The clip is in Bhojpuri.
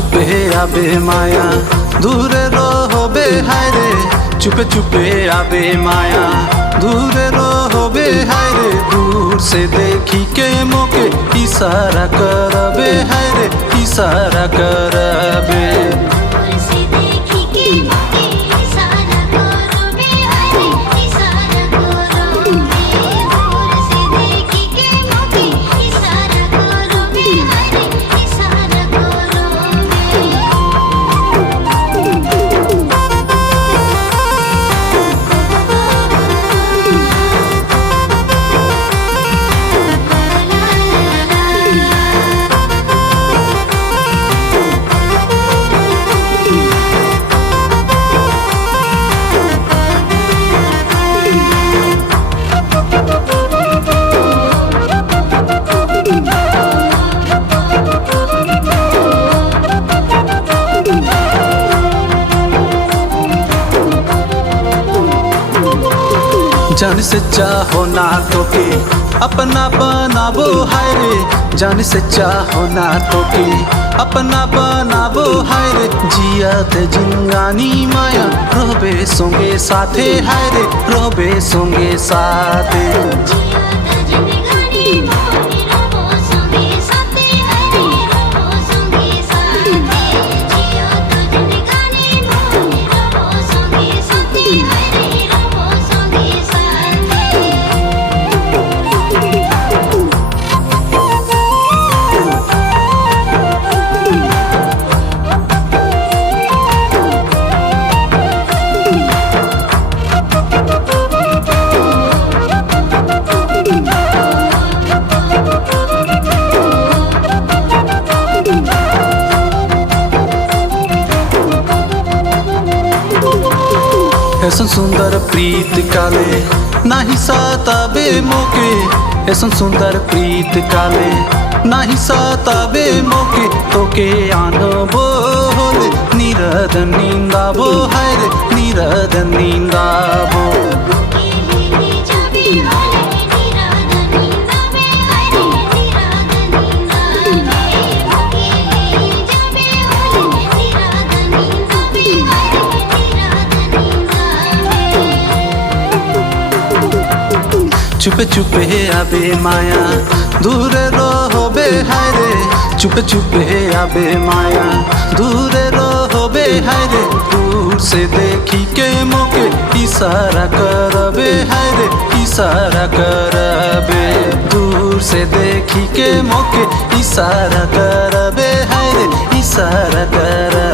চুপে আবে মায়া দূরে রহবে হায় রে चुपे चुपे आवे माया दूर रहोबे हाय रे दूर से देखी के मोके इशारा करबे हाय रे इशारा करबे जान से चाहो ना तो के अपना बनाबो हाय रे जान से चाहो ना तो के अपना बनाबो हाय रे जिया ते जिंगानी माया रोबे सोंगे साथे हाय रे रोबे सोंगे साथे ऐसन सुंदर प्रीत काले नाही साताबे मोके ऐसन सुंदर प्रीत काले नाही साताबे मोके तोके आनो बोले निरद नींदाबो हाय रे निरद नींदाबो चुपे चुपे आबे माया दूर रहोबे हाय रे चुपे चुपे आबे माया दूर रहोबे हाय रे दूर से देखी के मोके इशारा करबे हाय रे इशारा करबे दूर से देखी के मोके इशारा करबे हाय रे इशारा करबे।